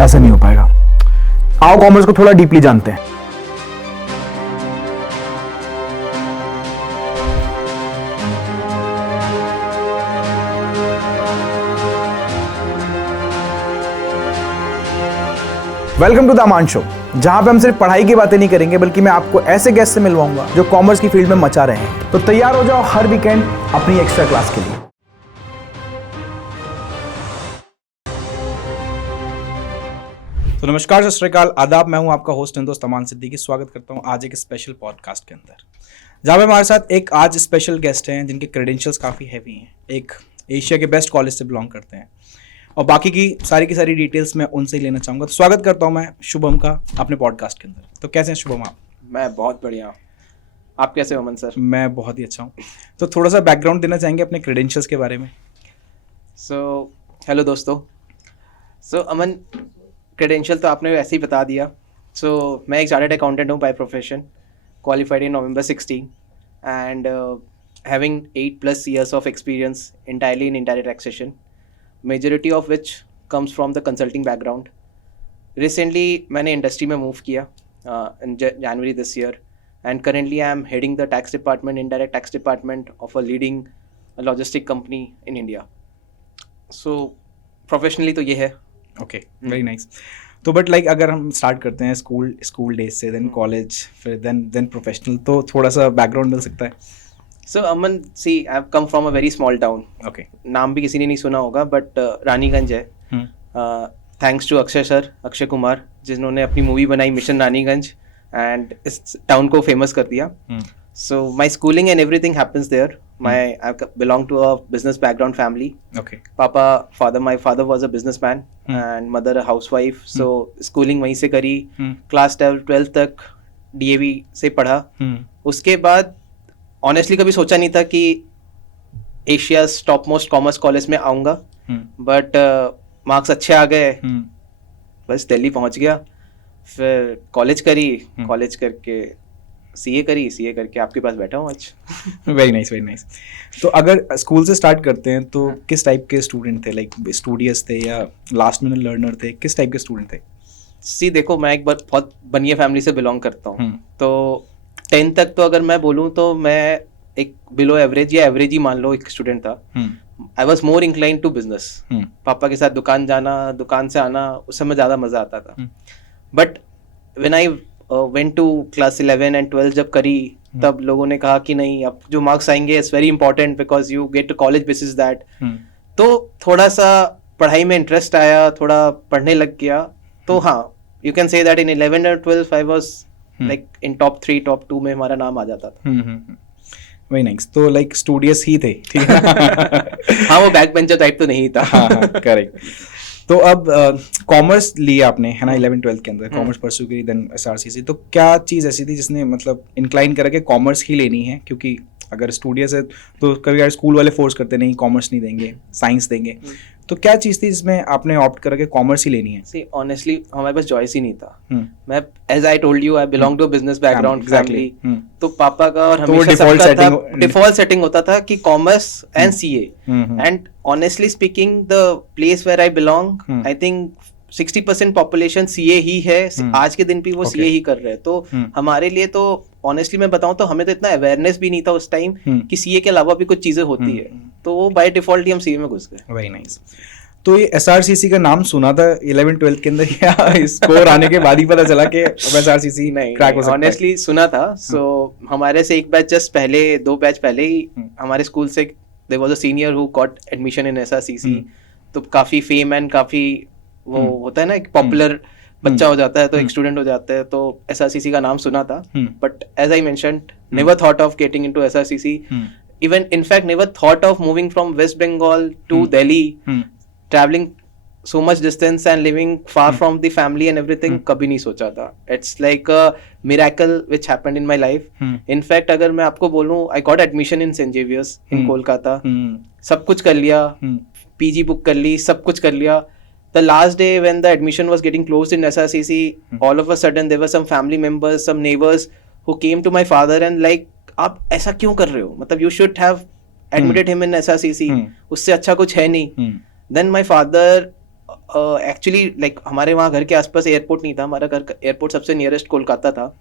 ऐसे नहीं हो पाएगा। आओ कॉमर्स को थोड़ा डीपली जानते हैं। Welcome to the Aman show, जहां पे हम सिर्फ पढ़ाई की बातें नहीं करेंगे बल्कि मैं आपको ऐसे गेस्ट से मिलवाऊंगा जो कॉमर्स की फील्ड में मचा रहे हैं। तो तैयार हो जाओ हर वीकेंड अपनी एक्स्ट्रा क्लास के लिए। तो नमस्कार, सत श्री अकाल, आदाब। मैं हूं आपका होस्ट एंड दोस्त अमान सिद्दीकी। स्वागत करता हूं आज एक स्पेशल पॉडकास्ट के अंदर, जहां पे हमारे साथ एक आज स्पेशल गेस्ट हैं जिनके क्रेडेंशियल्स काफ़ी हैवी हैं। एक एशिया के बेस्ट कॉलेज से बिलोंग करते हैं और बाकी की सारी डिटेल्स मैं उनसे ही लेना चाहूँगा। तो स्वागत करता हूँ मैं शुभम का अपने पॉडकास्ट के अंदर। तो कैसे हैं शुभम आप? मैं बहुत बढ़िया हूँ। आप कैसे हो अमन सर? मैं बहुत ही अच्छा हूँ। तो थोड़ा सा बैकग्राउंड देना चाहेंगे अपने क्रेडेंशियल्स के बारे में? हेलो दोस्तों। अमन, क्रेडेंशियल तो आपने ऐसे ही बता दिया। मैं एक चार्टर्ड अकाउंटेंट हूँ by profession, qualified in November 16 and having 8+ years of experience entirely in indirect taxation, majority of which comes from the consulting background. Recently मैंने इंडस्ट्री में मूव किया in January this year and currently I am heading the tax department, indirect tax department of a leading logistic company in India. Professionally तो ये है। Okay, very nice. तो but like अगर हम start करते हैं स्कूल डेज से, then college, फिर देन प्रोफेशनल, तो थोड़ा सा बैकग्राउंड मिल सकता है? Aman, see I have come from a very small town. Okay, नाम भी किसी ने नहीं सुना होगा बट रानीगंज है। थैंक्स टू अक्षय कुमार, जिन्होंने अपनी मूवी बनाई मिशन रानीगंज एंड इस टाउन को फेमस कर दिया। So my schooling and everything happens there. I belong to a business background family. Okay. My father was a businessman and mother a housewife. So schooling वहीं से करी। Class 12th तक DAV से पढ़ा। उसके बाद honestly कभी सोचा नहीं था कि एशिया's topmost commerce कॉलेज में आऊँगा, but मार्क्स अच्छे आ गए, बस दिल्ली पहुँच गया। फिर कॉलेज करके सीए करके आपके पास बैठा हूँ आज। Very nice. तो अगर स्कूल से स्टार्ट करते हैं तो किस टाइप के स्टूडेंट थे? लाइक स्टूडियस थे या लास्ट मिनट लर्नर थे? किस टाइप के स्टूडेंट थे? सी देखो, मैं एक बार बहुत बनिया फैमिली से बिलोंग करता हूँ। तो 10th तक तो अगर मैं बोलूँ तो मैं एक बिलो एवरेज या एवरेज ही मान लो एक स्टूडेंट था। I was more incline to business. पापा के साथ दुकान जाना, दुकान से आना, उस समय ज़्यादा मज़ा आता था। But when I went to class 11 and 12 जब करी, तब लोगों ने कहा कि नहीं, अब जो मार्क्स आएंगे it's very important because you get to college basis that. तो थोड़ा सा पढ़ाई में इंटरेस्ट आया, थोड़ा पढ़ने लग गया। तो हाँ, you can say that in 11 और 12 I was like in top 3 top 2 में हमारा नाम आ जाता था। Very nice. तो लाइक स्टूडियस ही थे, ठीक है? हाँ, वो बैक बेंचर टाइप तो नहीं था। हाँ, करेक्ट। तो अब कॉमर्स लिया आपने, है ना, 11-12 के अंदर कॉमर्स परस्यू करी, देन एसआरसीसी। तो क्या चीज़ ऐसी थी जिसने मतलब इंक्लाइन करा कि कॉमर्स ही लेनी है? क्योंकि अगर स्टूडियस है तो कभी यार स्कूल वाले फोर्स करते नहीं, कॉमर्स नहीं देंगे, साइंस देंगे। तो क्या चीज़ थी जिसमें आपने ऑप्ट करा कि कॉमर्स ही लेनी है? सी ऑनेस्टली हमारे पास चॉइस ही नहीं था। मैं as I told you, I belong to business background family. तो पापा का और हमेशा सबका डिफॉल्ट सेटिंग होता था कि commerce and CA. And honestly speaking, the place where I belong, I think 60% population CA ही है। आज के दिन भी वो सीए ही कर रहे हैं। तो हमारे लिए तो ऑनेस्टली मैं बताऊं तो हमें तो इतना अवेयरनेस भी नहीं था उस टाइम कि सीए के अलावा भी कुछ चीजें होती है। तो वो बाय डिफॉल्ट ही हम सीए में घुस गए। Very nice. तो ये एसआरसीसी का नाम सुना था 11-12 के अंदर या स्कोर आने के बाद ही पता चला कि एसआरसीसी क्रैक हो सकता है? ऑनेस्टली सुना था। हमारे से एक बैच जस्ट पहले, 2 बैच पहले ही हमारे स्कूल से there was a senior who got admission in SRCC. तो काफी फेम एंड काफी वो होता है ना, एक पॉपुलर बच्चा हो जाता है तो एक स्टूडेंट हो जाता है। तो एसआरसीसी का नाम सुना था, but as I mentioned, never thought of getting into SRCC. Even in fact never thought of moving from West Bengal to Delhi, traveling so much distance and living far from the family and everything, कभी नहीं सोचा था। It's like a miracle which happened in my life. In fact अगर मैं आपको बोलूँ, I got admission in St. Xavier's in Kolkata. सब कुछ कर लिया, पीजी बुक कर ली, सब कुछ कर लिया। The last day when the admission was getting closed in SRCC, all of a sudden there were some family members, some neighbors who came to my father and like, आप ऐसा क्यों कर रहे हो? मतलब you should have admitted him in SRCC. उससे अच्छा कुछ है नहीं. Then my father actually like हमारे वहाँ घर के आसपास एयरपोर्ट नहीं था, हमारा घर एयरपोर्ट सबसे नियरेस्ट कोलकाता था.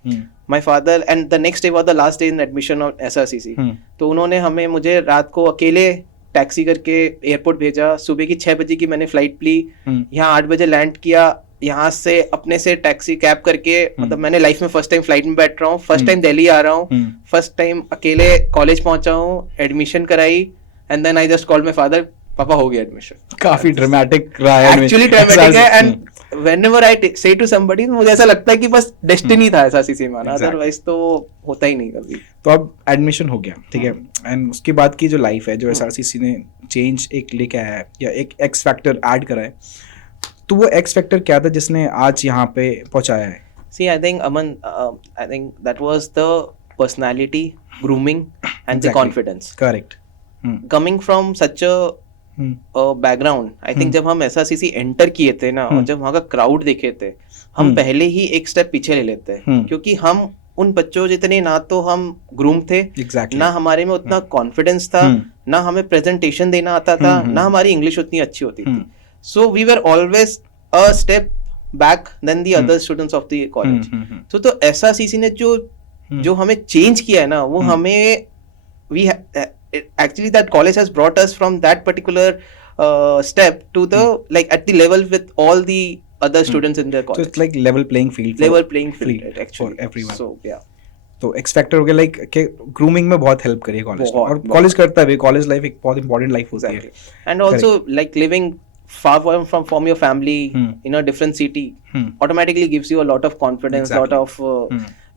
My father and the next day was the last day in admission of SRCC. तो उन्होंने मुझे रात को अकेले टैक्सी करके एयरपोर्ट भेजा. सुबह की 6 बजे की मैंने फ्लाइट ली, यहाँ 8 बजे लैंड किया. यहाँ से अपने से टैक्सी कैब करके, मतलब मैंने लाइफ में फर्स्ट टाइम फ्लाइट में बैठ रहा हूँ, फर्स्ट टाइम दिल्ली आ रहा हूँ, फर्स्ट टाइम अकेले कॉलेज पहुंचा हूँ, एडमिशन कराई, and then I just called my father, पापा हो गया एडमिशन. काफी ड्रामेटिक रहा है, एक्चुअली ड्रामेटिक है. And whenever I say to somebody, मुझे ऐसा लगता है कि बस डेस्टिनी था SRCC में आना, अदरवाइज तो होता ही नहीं कभी. तो अब एडमिशन हो गया, ठीक है, एंड उसके बाद की जो लाइफ है, जो SRCC ने चेंज एक लेके आया है या एक एक्स फैक्टर ऐड करा है, तो वो एक्स फैक्टर क्या था जिसने आज यहाँ पे पहुंचाया है? See, I think Aman, I think that was the personality, grooming, and the confidence. Correct. Coming from such a background, I think जब हम SRCC एंटर किए थे ना, और जब वहाँ का क्राउड देखे थे, हम पहले ही एक स्टेप पीछे ले लेते हैं, क्योंकि हम उन बच्चों जितने ना तो हम ग्रूम थे, ना हमारे में उतना कॉन्फिडेंस था, ना हमें प्रेजेंटेशन देना आता था, ना हमारी इंग्लिश उतनी अच्छी होती थी. So we were always a step back than the other students of the college. तो SRCC ने जो हमें चेंज किया है ना, वो हमें actually that college has brought us from that particular step to the like at the level with all the other students in their college. So it's like level playing field. Level playing field, right, actually. For everyone. So yeah. तो x factor हो गया, like के grooming में बहुत help करी है college, और college करता है, कॉलेज लाइफ एक बहुत इंपॉर्टेंट लाइफ होती है. And also like living far from your family in a different city automatically gives you a lot of confidence, lot of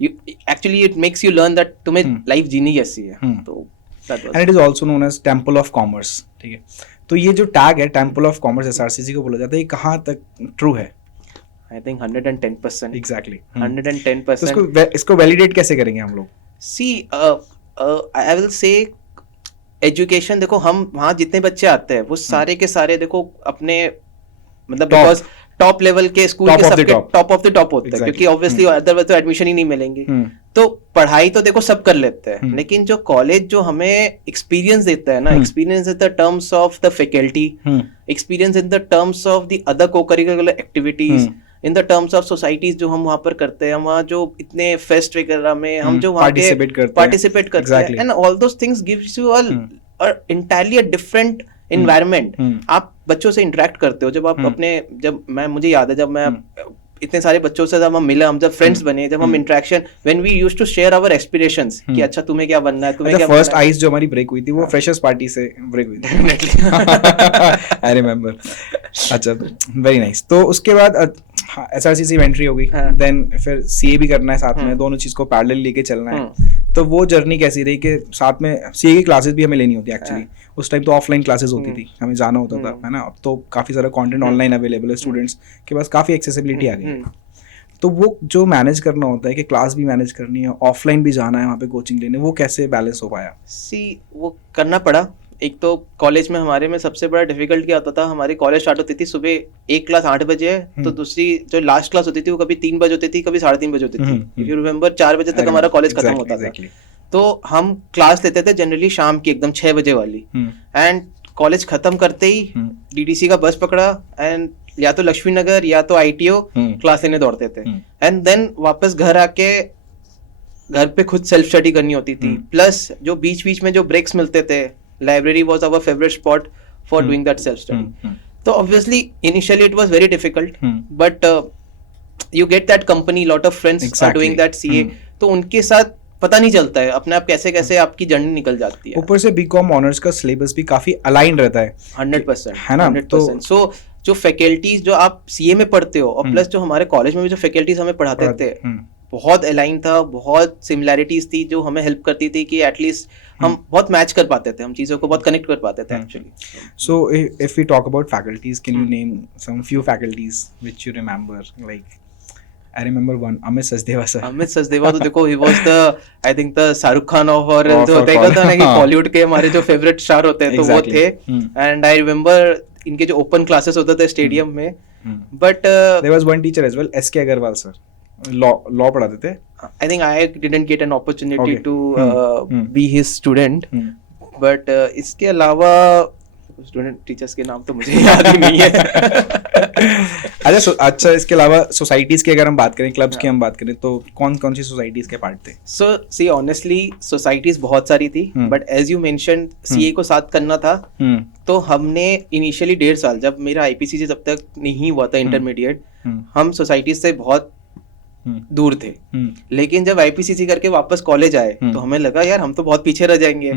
you actually it makes you learn that तुम्हें life जीनी कैसी है. तो and it is also known as Temple of Commerce, ठीक है. तो ये जो tag है Temple of Commerce SRCC को बोला जाता है, ये कहाँ तक ट्रू है? I think 110%. Exactly. 110%. तो इसको वैलिडेट कैसे करेंगे हम लोग? See, I will say education, देखो हम वहाँ जितने बच्चे आते हैं वो सारे के सारे देखो अपने मतलब बिकॉज टॉप लेवल के स्कूल के सबके टॉप ऑफ द टॉप होते हैं, क्योंकि ऑब्वियसली अदरवाइज तो एडमिशन ही नहीं मिलेंगे. तो पढ़ाई तो देखो सब कर लेते हैं, लेकिन जो कॉलेज जो हमें एक्सपीरियंस देता है ना, experience in the terms of the faculty, experience in the terms of the other co-curricular activities, in the terms of societies जो हम वहाँ पर करते हैं, वहाँ जो इतने फेस्ट वगैरह में हम जो वहाँ पार्टिसिपेट करते हैं, and all those things gives you entirely a different environment. आप बच्चों से इंटरेक्ट करते हो, जब आप मुझे याद है जब मैं इतने सारे बच्चों से जब हम मिले, हम जब फ्रेंड्स बने, जब हम interaction, when we used to share our aspirations कि अच्छा तुम्हें क्या बनना है, तुम्हें क्या बनना है. फर्स्ट आइस जो हमारी ब्रेक हुई थी वो फ्रेशर्स पार्टी से ब्रेक हुई थी. Definitely I remember. अच्छा, वेरी नाइस. तो उसके बाद SRCC में एंट्री हो गई, देन फिर CA भी करना है साथ में, दोनों चीज को पैरेलल लेके चलना है. तो वो जर्नी कैसी रही कि साथ में CA की क्लासेस भी हमें लेनी होती है एक्चुअली. उस टाइम तो ऑफलाइन क्लासेस होती थी, हमें जाना होता था, है ना. अब तो काफी सारा कंटेंट ऑनलाइन अवेलेबल है, स्टूडेंट्स के पास काफी एक्सेसिबिलिटी आ गई. तो वो जो मैनेज करना होता है कि क्लास भी मैनेज करनी है, ऑफलाइन भी जाना है वहाँ पे कोचिंग लेने, वो कैसे बैलेंस हो पाया? वो करना पड़ा. एक तो कॉलेज में हमारे में सबसे बड़ा डिफिकल्ट क्या होता था, हमारी कॉलेज स्टार्ट होती थी सुबह, एक क्लास 8 बजे है, तो दूसरी जो लास्ट क्लास होती थी वो कभी 3 बजे होती थी, कभी 3:30 बजे होती थी. इफ यू रिमेम्बर 4 बजे तक हमारा कॉलेज खत्म होता था. तो हम क्लास लेते थे जनरली शाम की एकदम 6 बजे वाली, एंड कॉलेज खत्म करते ही DDC का बस पकड़ा, एंड या तो लक्ष्मी नगर या तो ITO क्लास लेने दौड़ते थे, एंड देन वापस घर आके घर पे खुद सेल्फ स्टडी करनी होती थी. प्लस जो बीच बीच में जो ब्रेक्स मिलते थे, library was our favorite spot for doing that self study. So obviously initially it was very difficult, but you get that company, lot of friends are doing that CA, तो उनके साथ पता नहीं चलता है अपने आप कैसे कैसे आपकी जर्नी निकल जाती है. ऊपर से बीकॉम ऑनर्स का सिलेबस भी काफी अलाइन रहता है. 100% है ना. 100%. सो जो फैकल्टीज जो आप CA में पढ़ते हो, और प्लस जो हमारे कॉलेज में भी जो फैकल्टीज हमें पढ़ाते थे, बहुत अलाइन था, बहुत सिमिलैरिटीज थी जो हमें हेल्प करती थी कि एटलीस्ट हम बहुत मैच कर पाते थे, हम चीजों को बहुत कनेक्ट कर पाते थे actually. So if we talk about faculties, can you name some few faculties which you remember? Like I remember one, Amit Sachdeva sir. Amit Sachdeva तो देखो he was the I think the Shahrukh Khan of और जो देखा था ना कि बॉलीवुड के हमारे जो फेवरेट स्टार होते हैं, तो वो थे. And I remember इनके जो ओपन क्लासेस होते थे स्टेडियम में, but there was one teacher as well, SK Agarwal sir, law पढ़ाते थे. I think I didn't get an opportunity to be his student, but इसके अलावा स्टूडेंट टीचर्स के नाम तो मुझे याद ही नहीं है. अच्छा इसके अलावा सोसाइटीज की अगर हम बात करें, क्लब्स की हम बात करें, तो कौन कौन सी सोसाइटीज के पार्ट थे? सो सी ऑनेस्टली सोसाइटीज बहुत सारी थी, but as you mention CA को साथ करना था, तो हमने इनिशियली 1.5 साल, जब मेरा आईपीसीसी जब तक नहीं हुआ था इंटरमीडिएट, हम सोसाइटीज से बहुत दूर थे। लेकिन जब आईपीसीसी करके वापस कॉलेज आए तो हमें लगा यार हम तो बहुत पीछे रह जाएंगे,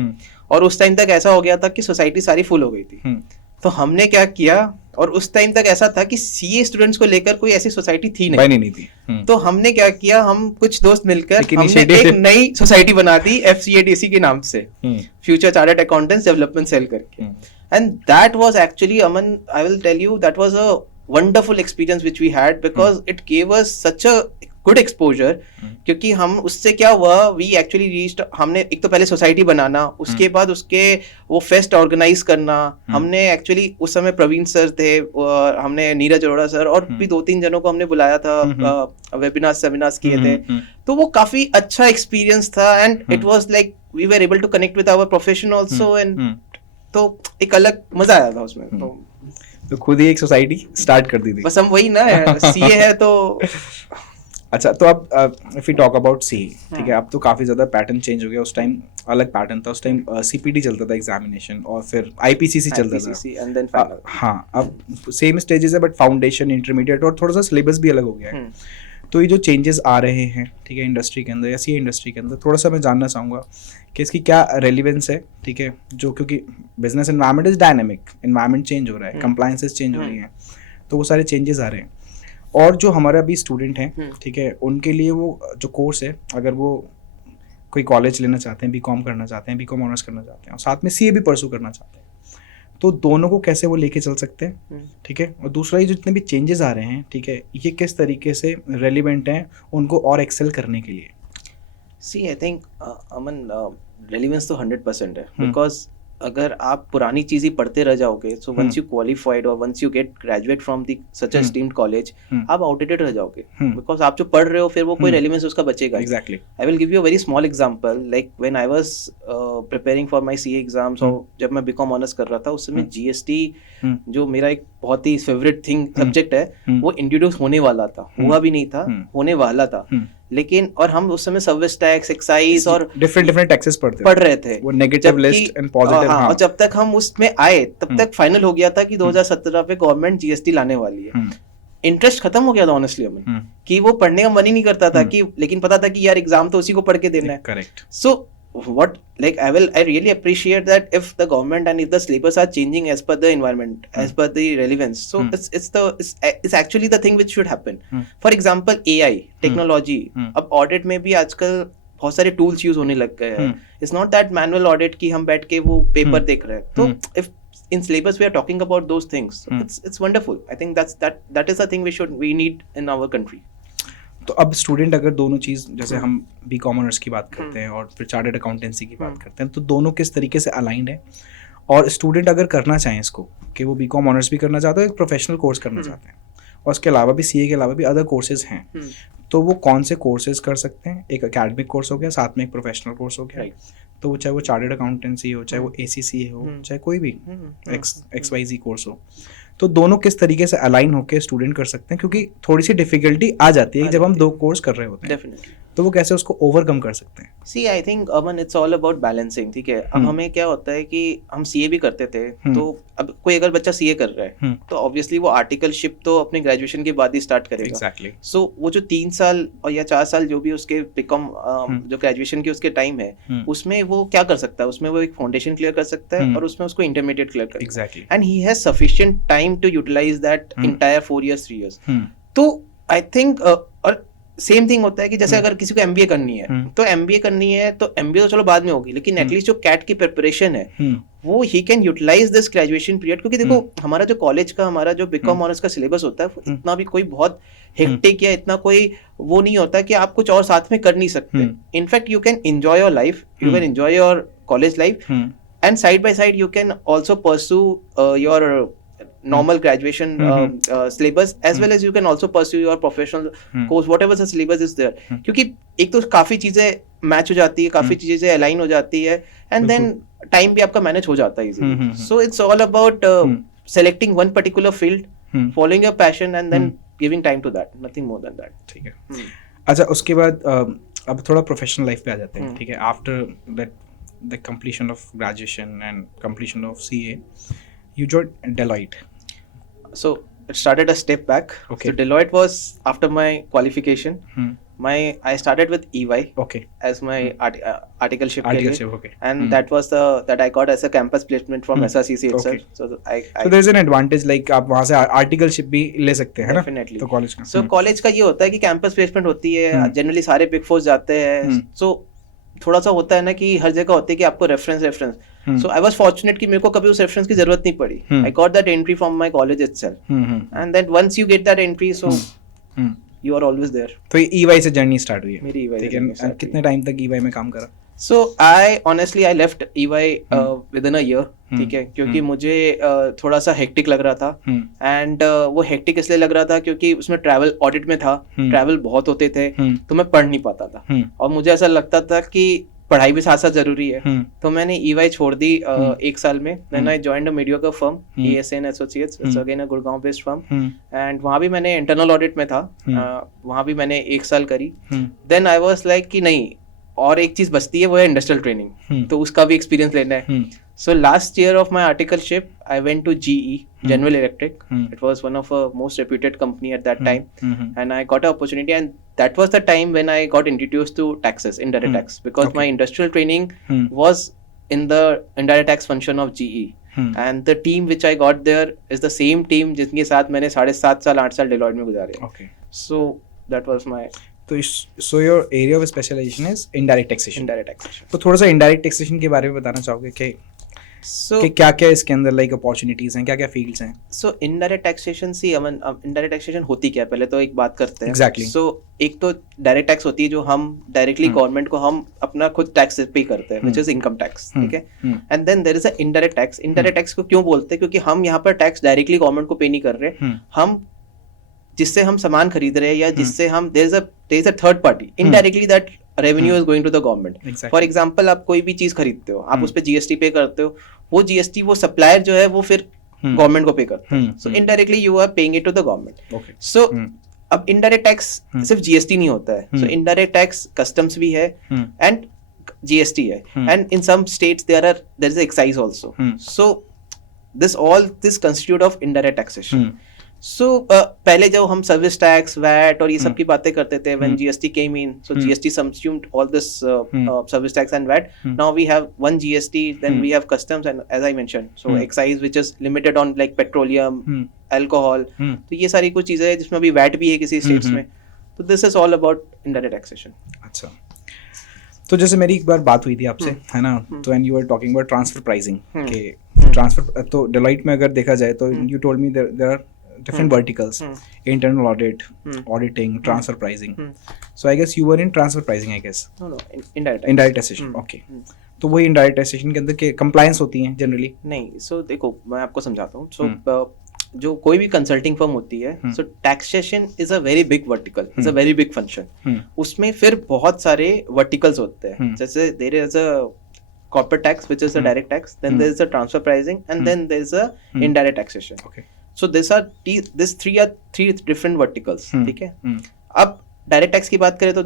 और उस टाइम तक ऐसा हो गया था कि सोसाइटी सारी फुल हो गई थी। तो हमने क्या किया, और उस टाइम तक ऐसा था कि सीए स्टूडेंट्स को लेकर कोई ऐसी सोसाइटी थी नहीं थी। तो हमने क्या किया, हम कुछ दोस्त मिलकर हमने initiative एक नई सोसाइटी बना दी FCADC के नाम से, future chartered accountants development cell करके। And that was actually, Aman, I will tell you, that was a wonderful experience which we had, because it gave us such a good exposure. क्योंकि हम उससे क्या हुआ, वी एक्चुअली रीच्ड, हमने एक तो पहले सोसाइटी बनाना, उसके बाद उसके वो फेस्ट ऑर्गेनाइज करना। हमने एक्चुअली उस समय प्रवीण सर थे, हमने नीरज अरोड़ा सर और भी 2-3 जनों को हमने बुलाया था, वेबिनार सेमिनार्स किए थे। तो वो काफी अच्छा एक्सपीरियंस था, and it was like we were able to connect with our profession also, and तो एक अलग मजा आया था उसमें। तो खुद ही एक सोसाइटी स्टार्ट कर दी थी। बस हम वही ना, सीए है तो। अच्छा, तो अब if you talk about C, ठीक है, अब तो काफ़ी ज़्यादा पैटर्न चेंज हो गया। उस टाइम अलग पैटर्न था, उस टाइम सीपीटी चलता था एग्जामिनेशन, और फिर आईपीसीसी चलता था, एंड देन फाइनल। हाँ, अब सेम स्टेजेस है, बट फाउंडेशन, इंटरमीडिएट और थोड़ा सा सिलेबस भी अलग हो गया है। तो ये जो चेंजेस आ रहे हैं, ठीक है, इंडस्ट्री के अंदर या सी इंडस्ट्री के अंदर, थोड़ा सा मैं जानना चाहूँगा कि इसकी क्या रेलिवेंस है, ठीक है, जो क्योंकि business environment is dynamic, environment change हो रहा है, कंप्लायंसेस चेंज हो रही हैं, तो वो सारे चेंजेस आ रहे हैं। और जो हमारे अभी स्टूडेंट हैं, ठीक है, उनके लिए वो जो कोर्स है, अगर वो कोई कॉलेज लेना चाहते हैं, बीकॉम करना चाहते हैं, बीकॉम ऑनर्स करना चाहते हैं, और साथ में सीए भी परसू करना चाहते हैं, तो दोनों को कैसे वो लेके चल सकते हैं, ठीक है। और दूसरा, ये जितने भी चेंजेस आ रहे हैं, ठीक है, ये किस तरीके से रेलिवेंट हैं उनको और एक्सेल करने के लिए? सी आई थिंक अमन, रेलिवेंस तो 100% है, बिकॉज अगर आप पुरानी चीज ही पढ़ते रह जाओगे, सो वंस यू क्वालिफाइड और once you get graduate from the such a esteemed college, आप आउटडेटेड रह जाओगे, बिकॉज आप जो पढ़ रहे हो फिर वो कोई रेलिवेंस उसका बचेगा। Exactly. I will give you a very small example, like when I was preparing for my CA exams, और जब मैं बीकॉम ऑनर्स कर रहा था, उस समय जीएसटी जो मेरा एक बहुत ही फेवरेट सब्जेक्ट है, वो इंट्रोड्यूस होने वाला था, हुआ भी नहीं था, होने वाला था। लेकिन और हम उस समय सर्विस टैक्स, एक्साइज और डिफरेंट टैक्सेस पढ़ रहे थे, वो नेगेटिव लिस्ट एंड पॉजिटिव। हाँ, और जब तक हम उसमें आए तब तक फाइनल हो गया था कि 2017 पे गवर्नमेंट जीएसटी लाने वाली है। इंटरेस्ट खत्म हो गया था ऑनेस्टली हमें, कि वो पढ़ने का मन ही नहीं करता था, कि लेकिन पता था कि यार एग्जाम तो उसी को पढ़ के देना है। Correct. So what, like, I really appreciate that if the government and if the syllabus are changing as per the environment, as per the relevance, so it's actually the thing which should happen. For example, AI technology, अब audit में भी आजकल बहुत सारे tools use होने लग गए हैं। It's not that manual audit कि हम बैठ के वो paper देख रहे हैं। तो if in syllabus we are talking about those things, it's wonderful. I think that is the thing we need in our country. तो अब स्टूडेंट अगर दोनों चीज़, जैसे हम बी कॉमर्स की बात करते हैं और फिर चार्टर्ड अकाउंटेंसी की बात करते हैं, तो दोनों किस तरीके से अलाइंड है? और स्टूडेंट अगर करना चाहें इसको, कि वो बी कॉम ऑनर्स भी करना चाहते हैं, एक प्रोफेशनल कोर्स करना चाहते हैं, और उसके अलावा भी सीए के अलावा भी अदर कोर्सेज हैं, तो वो कौन से कोर्सेज कर सकते हैं? एक एकेडमिक कोर्स हो गया, साथ में एक प्रोफेशनल कोर्स हो गया, तो वो चाहे वो चार्टर्ड अकाउंटेंसी हो, चाहे वो ACCA हो, चाहे कोई भी XYZ कोर्स हो, तो दोनों किस तरीके से अलाइन होकर स्टूडेंट कर सकते हैं? क्योंकि थोड़ी सी डिफिकल्टी आ जाती है जब हम 2 कोर्स कर रहे होते हैं, डेफिनेटली, तो वो कैसे उसको ओवरकम कर सकते हैं? See I think Aman, it's all about balancing, ठीक है। अब हमें क्या होता है कि हम सीए भी करते थे, तो अब कोई अगर बच्चा सीए कर रहा है, तो ऑब्वियसली वो आर्टिकलशिप तो अपने ग्रेजुएशन के बाद ही स्टार्ट करेगा। एग्जैक्टली। सो वो जो 3 साल और या 4 साल जो भी उसके बीकॉम जो ग्रेजुएशन के उसके टाइम है, उसमें वो क्या कर सकता है? उसमें वो एक फाउंडेशन क्लियर कर सकता है, और उसमें उसको इंटरमीडिएट क्लियर कर, exactly, and he has sufficient time to utilize that entire 4 years 3 years। तो आई थिंक, और सेम थिंग होता है कि जैसे अगर किसी को एमबीए करनी है, तो एमबीए करनी है तो एमबीए तो चलो बाद में होगी, लेकिन एटलीस्ट जो कैट की प्रिपरेशन है, वो ही can utilize this graduation period. क्योंकि देखो, हमारा जो कॉलेज का, हमारा जो बीकॉम ऑनर्स का सिलेबस होता है, इतना भी कोई बहुत हेक्टिक या इतना कोई वो नहीं होता कि आप कुछ और साथ में कर नहीं सकते। In fact you can enjoy your life, you can enjoy your college life, and side by side you can also pursue your normal graduation syllabus, as well as you can also pursue your professional course, whatever the syllabus is there। क्योंकि एक तो काफी चीजें match हो जाती है, काफी चीजें अलाइन हो जाती है, एंड देन टाइम भी आपका मैनेज हो जाता है easily. So it's all about selecting one particular field, following your passion, and then giving time to that, nothing more than that. ठीक है. अच्छा, उसके बाद अब थोड़ा प्रोफेशनल लाइफ पे आ जाते हैं. ठीक है. After that the completion of graduation and completion of CA, you joined Deloitte. So it started a step back. Okay. So Deloitte was after my qualification. I started with EY Okay. as my articleship के लिए. Articleship, okay. And that was that I got as a campus placement from SRCC itself. Okay. So So there is an advantage, like आप वहाँ से articleship भी ले सकते हैं, है ना? Definitely. तो कॉलेज का. So college का ये होता है कि campus placement होती है. Generally सारे big fours जाते हैं. So थोड़ा सा होता है ना कि हर जगह होती है कि आपको reference. So I was fortunate कि मेरे को कभी उस रेफरेंस की जरूरत नहीं पड़ी. I got that entry from my college itself. And then once you get that entry, so you are always there. तो ये EY से जर्नी स्टार्ट हुई है. मेरी EY ठीक से है. journey start कितने टाइम तक EY में काम करा? So I honestly I left EY within a year. ठीक है, क्योंकि मुझे थोड़ा सा हेक्टिक लग रहा था. एंड वो हेक्टिक इसलिए लग रहा था क्योंकि उसमें ट्रैवल ऑडिट में था. ट्रैवल बहुत होते थे, तो मैं पढ़ नहीं पाता था. और मुझे ऐसा लगता था कि पढ़ाई भी साथ साथ जरूरी है. तो मैंने EY छोड़ दी 1 साल में. Then I joined a mediocre firm, ESN Associates. It's again a Gurgaon based firm. And वहाँ भी मैंने इंटरनल ऑडिट में था. वहाँ भी मैंने 1 साल करी. Then I was like कि नहीं, और एक चीज बचती है, वो है इंडस्ट्रियल ट्रेनिंग. तो उसका भी एक्सपीरियंस लेना है. So last year of my articleship, I went to GE, General Electric. It was one of a most reputed company at that time. And I got an opportunity, and that was the time when I got introduced to taxes, indirect tax, because my industrial training was in the indirect tax function of GE. And the team which I got there is the same team जिसके साथ मैंने 7.5 साल 8 साल Deloitte में गुजारे. Okay. So that was my so your area of specialization is indirect taxation. indirect taxation. तो थोड़ा सा indirect taxation के बारे में बताना चाहोगे कि So क्या क्या इसके अंदर लाइक अपॉर्चुनिटीज हैं, क्या क्या फील्ड्स हैं? So indirect taxation, see, indirect taxation होती क्या है, पहले तो एक बात करते हैं. Exactly. So एक तो डायरेक्ट टैक्स होती है जो हम डायरेक्टली गवर्नमेंट को हम अपना खुद टैक्स पे करते हैं, which is इनकम टैक्स. ठीक है. And then there is a indirect tax. Indirect tax को क्यों बोलते हैं? क्योंकि हम यहाँ पर टैक्स डायरेक्टली गवर्नमेंट को पे नहीं कर रहे. हम जिससे हम सामान खरीद रहे हैं या जिससे हम there is a third party, indirectly that revenue is going to the government. For example, आप कोई भी चीज खरीदते हो, आप उस पे जीएसटी पे करते हो. वो जीएसटी वो सप्लायर जो है वो फिर गवर्नमेंट को पे करता है. So indirectly you are paying it to the government. So अब इनडायरेक्ट टैक्स सिर्फ जीएसटी नहीं होता है. सो इनडायरेक्ट टैक्स कस्टम्स भी है एंड जीएसटी है. And in some states there is excise also. So this constitute of indirect taxation. So पहले जब हम सर्विस टैक्स, वैट और ये सब की बातें करते थे, when GST came in, so GST subsumed all this service tax and VAT. Now we have one GST, then we have customs, and as I mentioned, so excise which is limited on like petroleum, alcohol. तो ये सारी कुछ चीजें हैं जिसमें अभी VAT भी है किसी स्टेट्स में. तो this is all about indirect taxation. अच्छा, तो जैसे मेरी एक बार बात हुई थी आपसे, है ना, तो when you were talking about transfer pricing, के ट्रांसफर, तो Deloitte में अगर देखा जाए तो you told me there are different verticals, internal audit, auditing, transfer pricing. So I guess you were in transfer pricing, I guess. No, indirect taxation. Okay. तो वही indirect taxation के अंदर के compliance होती हैं generally? नहीं. So देखो, मैं आपको समझाता हूँ. So जो कोई भी कंसल्टिंग फर्म होती है, so taxation is a very big vertical, is a very big function. उसमें फिर बहुत सारे verticals होते हैं. जैसे there is a corporate tax which is a direct tax, then there is a transfer pricing, and then there is a indirect taxation. Okay. So these three different verticals. ठीक है. अब डायरेक्ट टैक्स की बात करें तो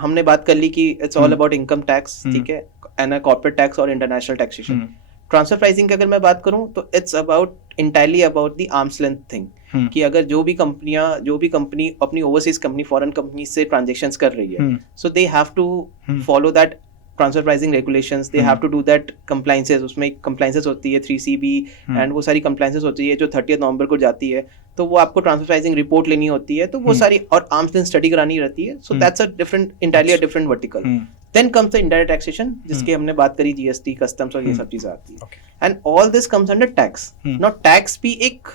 हमने बात कर ली कि it's all about income tax. ठीक है. एंड कॉर्पोरेट टैक्स और इंटरनेशनल टैक्सेशन. ट्रांसफर प्राइसिंग की अगर मैं बात करूं तो it's about entirely about the arm's length thing. कि अगर जो भी कंपनी अपनी ओवरसीज कंपनी, फॉरेन कंपनी से ट्रांजेक्शंस कर रही है, so they have to follow that transfer pricing regulations. They have to do that compliances. उसमें कंप्लायंसेस होती है 3CB एंड वो सारी कंप्लायंसेस होती है जो 30 नवंबर को जाती है. तो वो आपको ट्रांसफर प्राइसिंग रिपोर्ट लेनी होती है. तो वो सारी और आर्म्स लेंथ स्टडी करानी रहती है. So that's a different, entirely a different vertical. Then comes the indirect taxation, जिसकी हमने बात करी, जीएसटी, कस्टम्स और ये सब चीजें आती है. And all this comes under tax. Now tax भी एक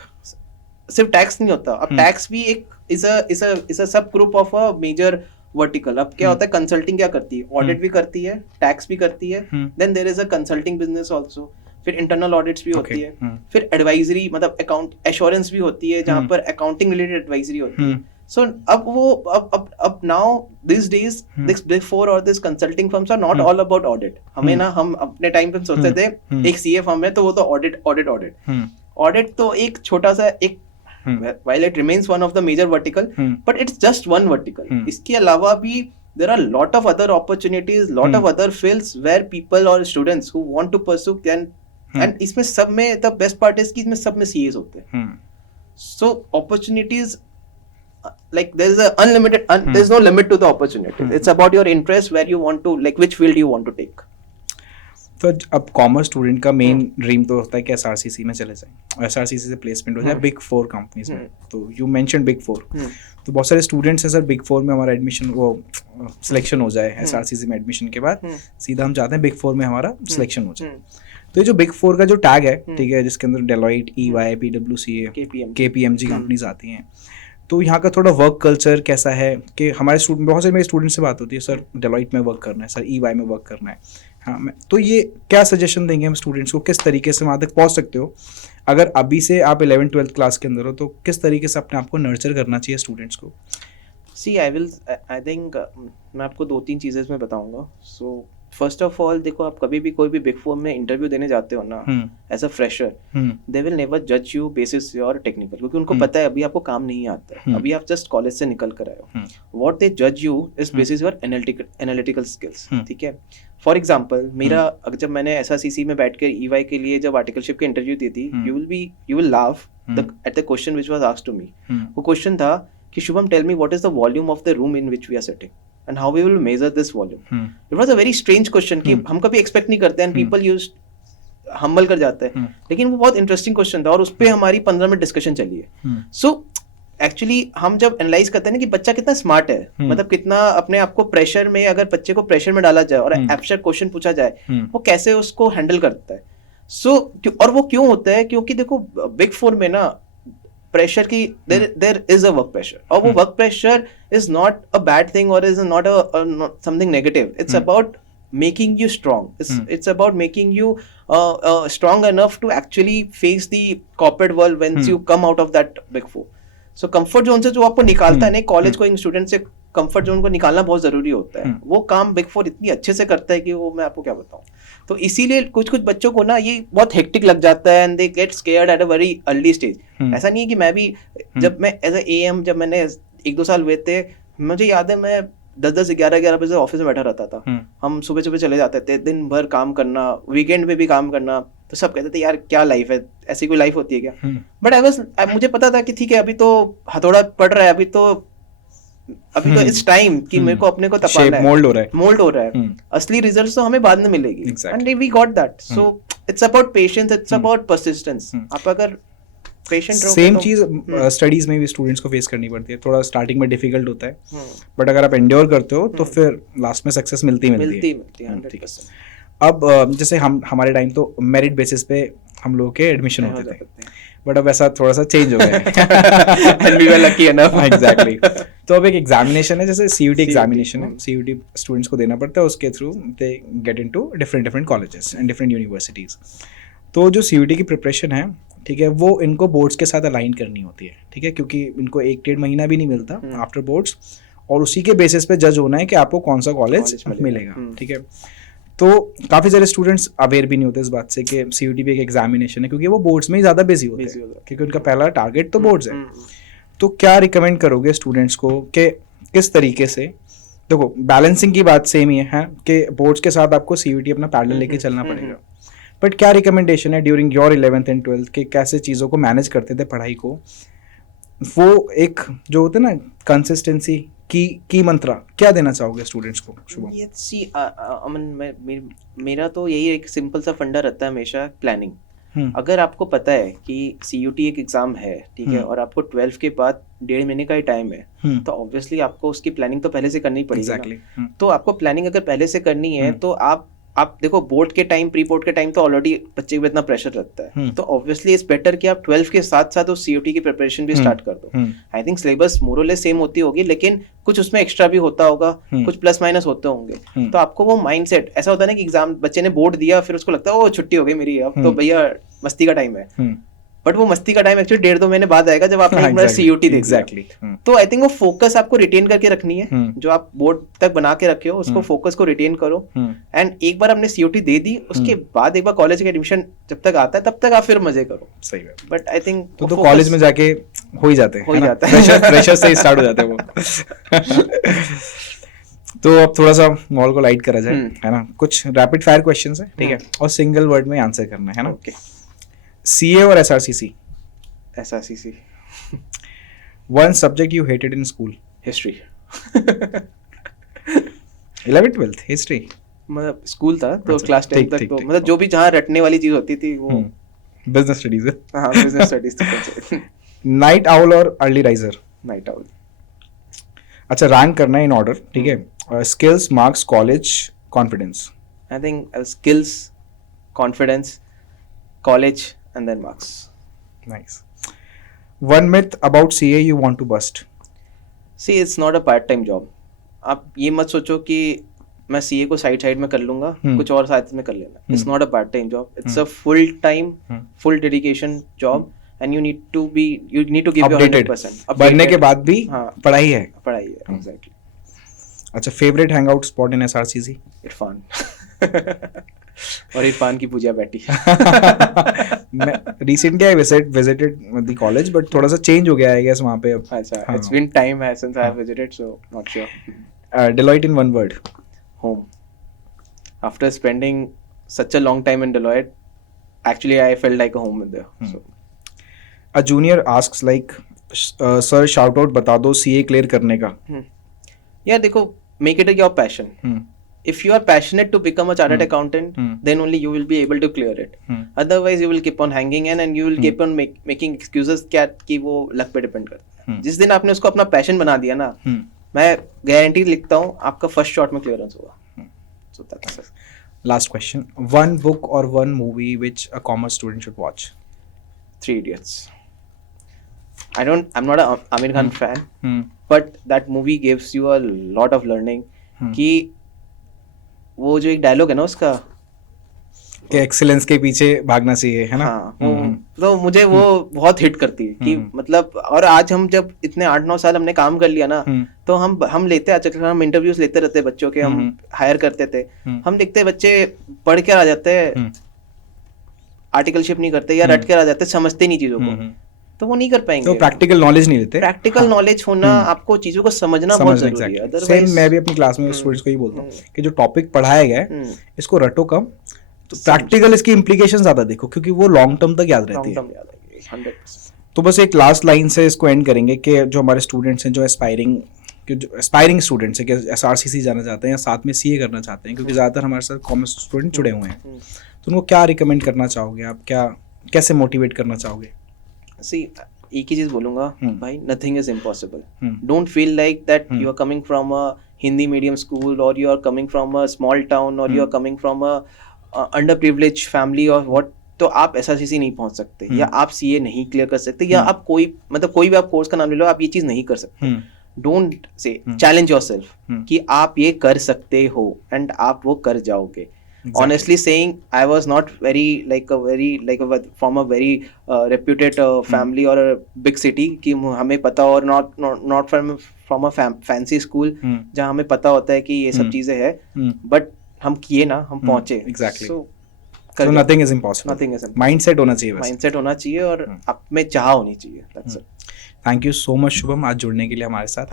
सिर्फ टैक्स नहीं होता. अब टैक्स भी एक is a subgroup of a major vertical. अब क्या होता है, कंसल्टिंग क्या करती है, ऑडिट भी करती है, टैक्स भी करती है. Then there is a consulting business also. फिर इंटरनल ऑडिट्स भी होती है. फिर एडवाइजरी, मतलब अकाउंट एश्योरेंस भी होती है, जहां पर अकाउंटिंग रिलेटेड एडवाइजरी होती है. सो अब now this days this big four और this consulting firms are not all about audit. हमें ना, हम अपने टाइम पे सोचते थे एक सीए फर्म है तो वो तो ऑडिट. ऑडिट तो एक छोटा सा एक while it remains one of the major vertical, but it's just one vertical. इसके अलावा भी there are lot of other opportunities, lot of other fields where people or students who want to pursue can, and इसमें सब में the best part is कि इसमें सब में CAs होते हैं. So opportunities, like there's a unlimited, there's no limit to the opportunity. It's about your interest, where you want to, like which field you want to take. तो अब commerce student का main dream तो होता है कि SRCC में चले जाएं, एसआरसीसी से प्लेसमेंट हो जाए बिग 4 कंपनीज में. तो यू मेंशन बिग 4, तो बहुत सारे स्टूडेंट्स हैं सर बिग 4 में हमारा एडमिशन वो सिलेक्शन हो जाए, एसआरसीसी में एडमिशन के बाद सीधा हम चाहते हैं बिग 4 में हमारा सिलेक्शन हो जाए. तो ये जो बिग 4 का जो टैग है, ठीक है, जिसके अंदर Deloitte, EY, PwC, KPMG companies आती हैं, तो यहाँ का थोड़ा वर्क कल्चर कैसा है कि हमारे स्टूडेंट, बहुत से मेरे स्टूडेंट से बात होती है, सर डेलॉइट में वर्क करना है, सर EY में वर्क करना है. हाँ, तो ये क्या सजेशन देंगे हम स्टूडेंट्स को, किस तरीके से वहाँ तक पहुँच सकते हो? अगर अभी से आप 11th-12th क्लास के अंदर हो तो किस तरीके से अपने आप को नर्चर करना चाहिए स्टूडेंट्स को? सी आई थिंक मैं आपको 2-3 चीज़ें इसमें बताऊंगा. सो फर्स्ट ऑफ ऑल देखो, आप कभी भी कोई भी बिग 4 में इंटरव्यू देने जाते हो ना, as a fresher, they will never जज यू बेसिस योर टेक्निकल, क्योंकि उनको पता है अभी आपको काम नहीं आता है, अभी आप जस्ट कॉलेज से निकल कर आए हो. व्हाट दे जज you is basis your analytical skills. ठीक है, फॉर एग्जाम्पल मेरा जब मैंने एसआरसीसी में बैठ कर EY के लिए जब आर्टिकलशिप की इंटरव्यू दी थी, you will laugh at the question which was asked to me. वो क्वेश्चन था कि Shubham, tell me what is the volume of the room in which we are sitting and how we will measure this volume. It was a very strange question कि हम कभी expect नहीं करते and people used humble कर जाते हैं, लेकिन वो बहुत interesting question था और उस पे हमारी 15 मिनट डिस्कशन चली है. So एक्चुअली हम जब एनालाइज करते हैं ना कि बच्चा कितना स्मार्ट है, मतलब कितना अपने आप को प्रेशर में, अगर बच्चे को प्रेशर में डाला जाए और एब्स्ट्रैक्ट क्वेश्चन पूछा जाए, वो कैसे उसको हैंडल करता है. सो और वो क्यों होता है, क्योंकि देखो बिग 4 में ना प्रेशर की there is a work pressure, और वो work pressure is not a bad thing और is not something negative. It's about making you strong. It's about making you strong enough to actually face the corporate world once you come out of that big 4. So comfort zone से जो आपको निकालता है ना, college को student से comfort zone को निकालना बहुत जरूरी होता है. वो काम बिग 4 इतनी अच्छे से करता है कि वो मैं आपको क्या बताऊं. तो इसीलिए कुछ बच्चों को ना ये बहुत हेक्टिक लग जाता है and they get scared at a very early stage. ऐसा नहीं है कि मैं भी जब मैं एज अ AM जब मैंने 1-2 साल हुए थे, मुझे याद है मैं 10-11 बजे ऑफिस में बैठा रहता था. हम सुबह चले जाते थे, दिन भर काम करना, वीकेंड में भी काम करना. तो सब कहते थे यार क्या लाइफ है, ऐसी कोई लाइफ होती है क्या? बट मुझे पता था कि ठीक है, अभी तो हथौड़ा पड़ रहा है, अभी तो इट्स टाइम कि मेरे को अपने को तपाना है, मोल्ड हो रहा है. असली रिजल्ट्स तो हमें बाद में मिलेगी and we got that. So it's about patience, it's about persistence. आप अगर सेम चीज स्टडीज में भी स्टूडेंट्स को फेस करनी पड़ती है. थोड़ा स्टार्टिंग में डिफिकल्ट होता है, बट अगर आप एंड्योर करते हो तो फिर लास्ट में सक्सेस मिलती है. 100%. अब जैसे हमारे टाइम तो मेरिट बेसिस पे हम लोग के एडमिशन होते थे, बट अब ऐसा थोड़ा सा चेंज हो गया है. And we were lucky enough. Exactly. तो अब एक एग्जामिनेशन है, जैसे CUT एग्जामिनेशन है, CUT स्टूडेंट्स को देना पड़ता है, उसके through they get into different colleges and different universities. तो जो CUT की प्रिपरेशन है, ठीक है, वो इनको बोर्ड्स के साथ अलाइन करनी होती है, ठीक है, क्योंकि इनको 1-1.5 महीना भी नहीं मिलता आफ्टर बोर्ड्स, और उसी के बेसिस पे जज होना है कि आपको कौन सा कॉलेज मिलेगा. ठीक है, तो काफ़ी सारे स्टूडेंट्स अवेयर भी नहीं होते इस बात से कि CUT भी एक एग्जामिनेशन है, क्योंकि वो बोर्ड्स में ही ज़्यादा बिजी होते हैं, क्योंकि उनका पहला टारगेट तो बोर्ड्स है. तो क्या रिकमेंड करोगे स्टूडेंट्स को कि किस तरीके से, देखो बैलेंसिंग की बात सेम ही है कि बोर्ड्स के साथ आपको CUT अपना पैरेलल लेके चलना पड़ेगा, बट क्या रिकमेंडेशन है during your 11th and 12th के कैसे चीज़ों को मैनेज करते थे पढ़ाई को? वो एक जो होता है ना कंसिस्टेंसी की मंत्रा, क्या देना चाहोगे स्टूडेंट्स को? मेरा तो यही एक सिंपल सा फंडा रहता है हमेशा, प्लानिंग. अगर आपको पता है कि CUT एक एग्जाम है, ठीक है, और आपको 12 के बाद 1.5 महीने का ही टाइम है, तो ऑब्वियसली आपको उसकी प्लानिंग तो पहले से करनी पड़ेगी. तो आपको प्लानिंग अगर पहले से करनी है तो आप देखो बोर्ड के टाइम, प्री बोर्ड के टाइम तो ऑलरेडी बच्चे पे इतना प्रेशर रहता है, तो ऑब्वियसली इट्स बेटर कि आप 12 के साथ साथ उस CUT की प्रिपरेशन भी स्टार्ट कर दो. आई थिंक सिलेबस मोर और लेस सेम होती होगी, लेकिन कुछ उसमें एक्स्ट्रा भी होता होगा, कुछ प्लस माइनस होते होंगे. तो आपको वो माइंडसेट, ऐसा होता है ना कि एग्जाम बच्चे ने बोर्ड दिया, फिर उसको लगता है ओ छुट्टी हो गई मेरी, अब तो भैया मस्ती का टाइम है. बट वो मस्ती का टाइम एक्चुअली 1.5-2 महीने बाद आएगा जब आपने एक बार CUT दे एग्जैक्टली तो आई थिंक वो फोकस आपको रिटेन करके रखनी है जो आप बोर्ड तक बना के रखे हो उसको फोकस को रिटेन करो एंड एक बार हमने CUT दे दी उसके बाद एक बार कॉलेज का एडमिशन जब तक आता है तब तक आप फिर मजे करो. सही है. बट आई थिंक तो कॉलेज में जाके हो ही जाते हैं, हो ही जाता है, प्रेशर से ही स्टार्ट हो जाते हैं वो. तो अब थोड़ा सा मॉल को लाइट करा जाए, है ना. कुछ रैपिड फायर क्वेश्चंस है, ठीक है, और सिंगल वर्ड में आंसर करना है ना. ओके. CA और SRCC? SRCC. One subject you hated in school? History. 11th 12th history. मतलब स्कूल था तो अच्छा, क्लास 10 तक तो मतलब जो भी जहाँ रटने वाली चीज होती थी वो बिजनेस स्टडीज है. हाँ बिजनेस स्टडीज थी. नाइट आउल और अर्ली राइजर? Night owl. अच्छा, रैंक करना है इन ऑर्डर, ठीक है. Skills, marks, college, confidence? I think skills, confidence, college and then marks. Nice. One myth about CA you want to bust? See it's not a part time job. आप ये मत सोचो कि मैं CA को side में कर लूंगा, कुछ और साथ में कर लेना. It's not a part time job, it's a full time full dedication job and you need to give your 100%. बनने के बाद भी पढ़ाई है. पढ़ाई है, एग्जैक्टली. अच्छा, favourite hangout spot in SRCC? Irfan. और इरफान की पूजा बैठी. मैं recently I visited the college but थोड़ा सा चेंज हो गया आई गेस वहाँ पे अब. अच्छा, it's been time since I have visited so not sure. Deloitte in one word? Home. After spending such a long time in Deloitte, actually I felt like a home in there. So. A junior asks like, sir shout out बता दो CA clear करने का. Yeah, देखो, make it your passion. If you are passionate to become a chartered accountant, then only you will be able to clear it. Otherwise, you will keep on hanging in and you will keep on making excuses कि वो luck पे depend करता है. जिस दिन आपने उसको अपना passion बना दिया ना, मैं गारंटी लिखता हूँ आपका फर्स्ट शॉट में क्लियरेंस होगा. So that's it. Last question. One book or one movie which a commerce student should watch? 3 Idiots. I'm not a Amir Khan fan, but that movie gives you a lot of learning. कि वो जो एक dialogue है ना उसका कि excellence के पीछे भागना चाहिए, है ना. हाँ, तो मुझे वो बहुत हिट करती है कि मतलब, और आज हम जब इतने 8-9 साल हमने काम कर लिया ना, तो हम लेते आजकल हम इंटरव्यूज लेते रहते बच्चों के, हम हायर करते थे, हम देखते बच्चे पढ़ के आ जाते हैं, आर्टिकलशिप नहीं करते या रट के आ जाते, समझते नहीं चीजों को, तो वो नहीं कर पाएंगे. तो प्रैक्टिकल नॉलेज नहीं लेते. प्रैक्टिकल नॉलेज होना, आपको चीजों को समझना बहुत जरूरी है. सेम मैं भी अपनी क्लास में स्टूडेंट्स को ही बोलता हूँ कि जो टॉपिक पढ़ाया गया है इसको रटो कम, तो प्रैक्टिकल इसकी इम्प्लीकेशन ज्यादा देखो, क्योंकि वो लॉन्ग टर्म तक याद रहती है. 100%. तो बस एक लास्ट लाइन से इसको एंड करेंगे कि जो हमारे स्टूडेंट्स हैं, जो एस्पायरिंग स्टूडेंट्स हैं, कि SRCC जाना चाहते हैं या साथ में CA करना चाहते हैं, क्योंकि ज़्यादातर हमारे साथ कॉमर्स स्टूडेंट जुड़े हुए हैं, तो उनको क्या रिकमेंड करना चाहोगे आप, क्या कैसे मोटिवेट करना चाहोगे? सी, एक ही चीज बोलूंगा भाई, nothing is impossible. Don't feel like that you are coming from a Hindi medium school और you are coming from a small town और you are coming from a under privilege family और व्हाट, तो आप SRCC नहीं पहुंच सकते, या आप CA नहीं क्लियर कर सकते, या आप कोई भी आप कोर्स का नाम ले लो, आप ये चीज नहीं कर सकते. डोंट से चैलेंज योरसेल्फ कि आप ये कर सकते हो एंड आप वो कर जाओगे. Honestly saying, I was not from a very reputed family or a big city कि हमें पता, और not from a fancy school जहाँ हमें पता होता है कि ये सब चीजें हैं, but हम किए ना, हम पहुंचे. Exactly. So nothing is impossible. Mindset होना चाहिए बस. Mindset होना चाहिए और आप में चाह होनी चाहिए. That's it. Thank you so much Shubham, आज जुड़ने के लिए हमारे साथ.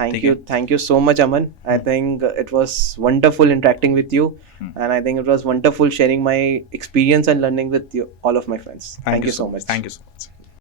Thank you so much Aman. I think it was wonderful interacting with you, and I think it was wonderful sharing my experience and learning with you, all of my friends. Thank you so much. Thank you so much.